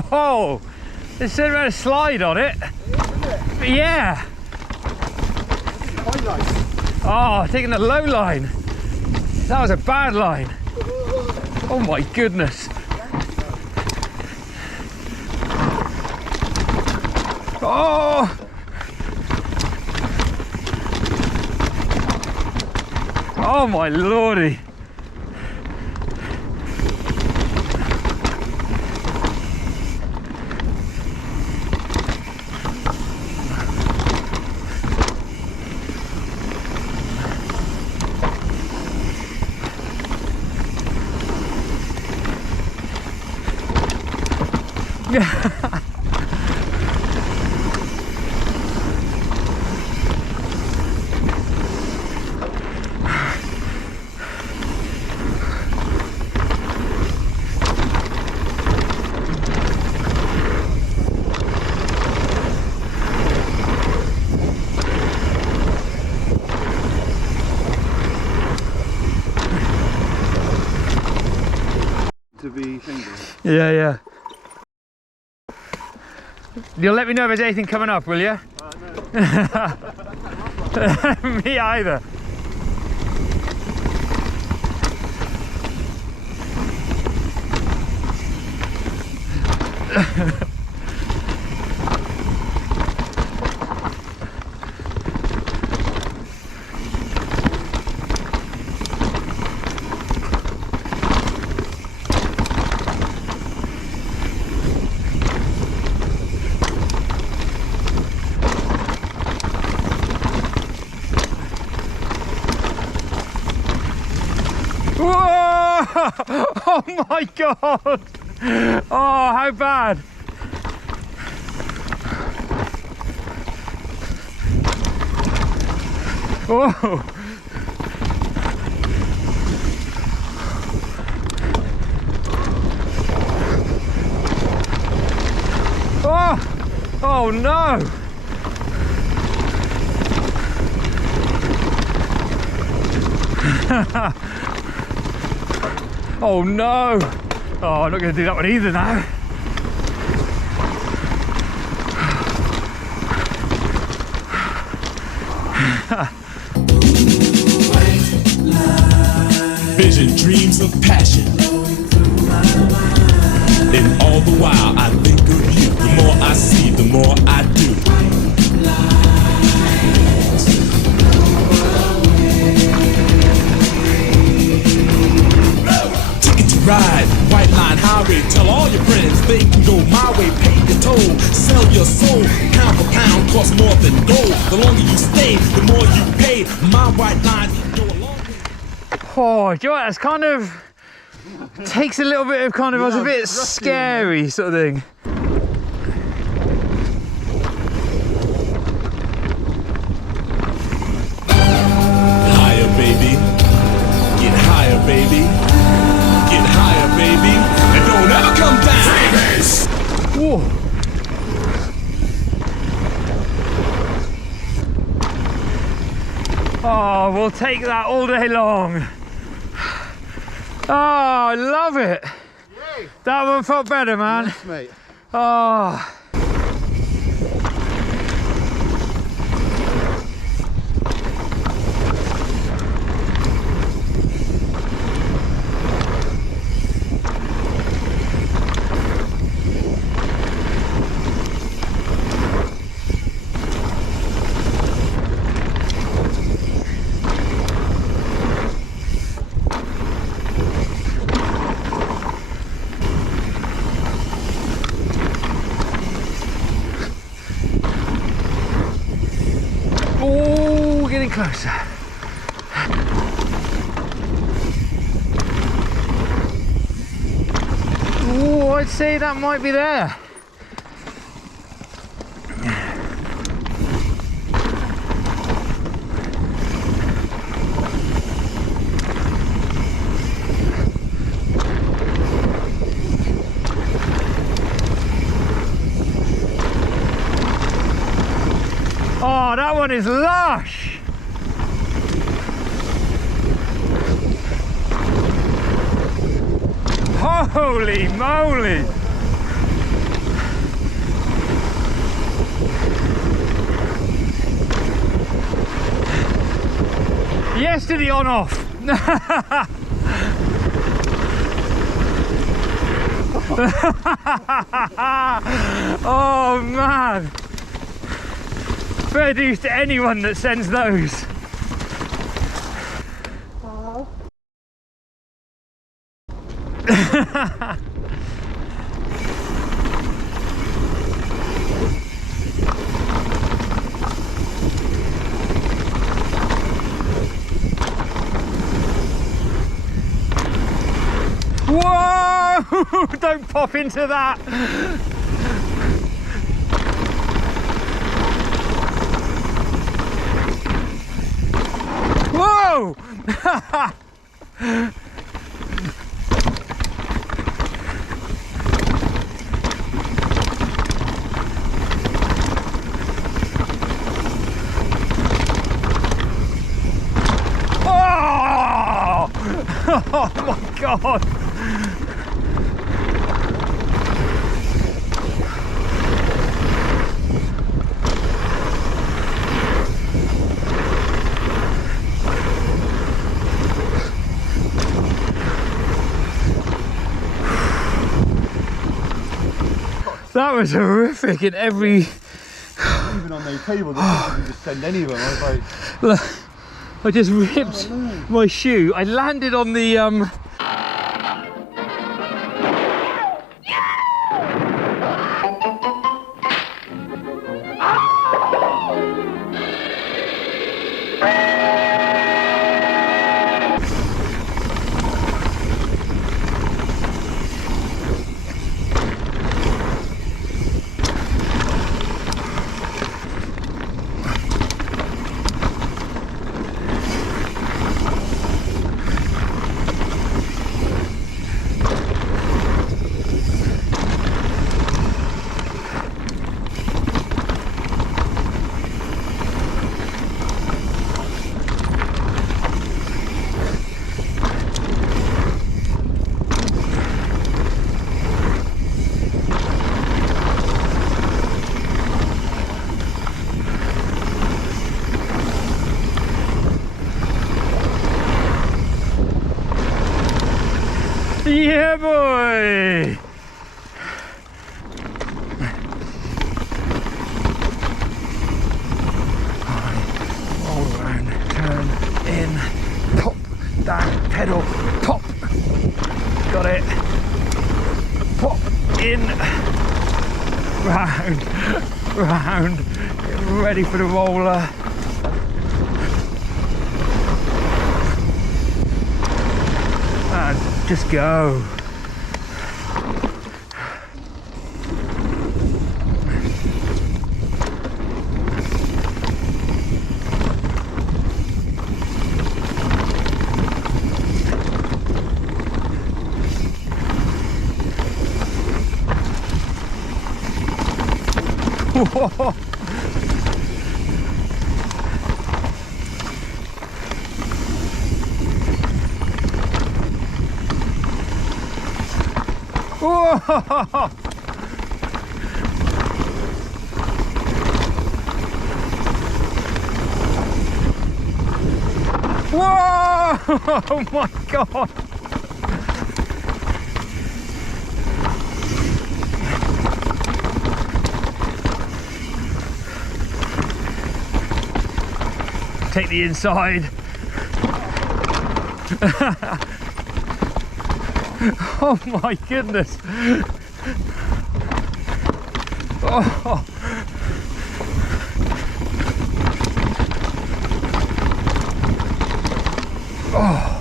Whoa! There's something about a slide on it. Yeah. Oh, taking the low line. That was a bad line. Oh my goodness. Oh! Oh my lordy. To be single. Yeah, yeah. You'll let me know if there's anything coming up, will you? No. Me either. Whoa! Oh my god! Oh, how bad! Whoa! Oh! Oh no! Oh no! Oh, I'm not going to do that one either now. Vision, dreams of passion. And all the while I think of you. The more I see, the more I do. Ticket to ride, white line highway. Tell all your friends they can go my way. Pay the toll, sell your soul. Pound for pound, costs more than gold. The longer you stay, the more you pay. My white line go a long way. Oh, do you know what? That's kind of takes a little bit of kind of, I was a bit scary sort of thing. Higher, baby. Get higher, baby. Get higher, baby. And don't ever come down. Whoa. Oh, we'll take that all day long. Oh, I love it. Yay. That one felt better, man. Yes, mate. Oh. Oh, getting closer. Oh, I'd say that might be there. Oh, that one is lush. Holy moly. let's do the on-off. Oh man, fair dues to anyone that sends those. Whoa! Don't pop into that. Whoa! Oh! Oh my God! That was horrific in every... Even on the table, they didn't just send any of them. I was like... Look, I just ripped my shoe. I landed on the... Yeah, boy! Roll around, turn in, pop, down, pedal, pop. Got it. Pop, in, round, round. Get ready for the roller. And just go. Whoa. Whoa. Whoa! Oh my God! Take the inside. Oh my goodness. Oh. Oh.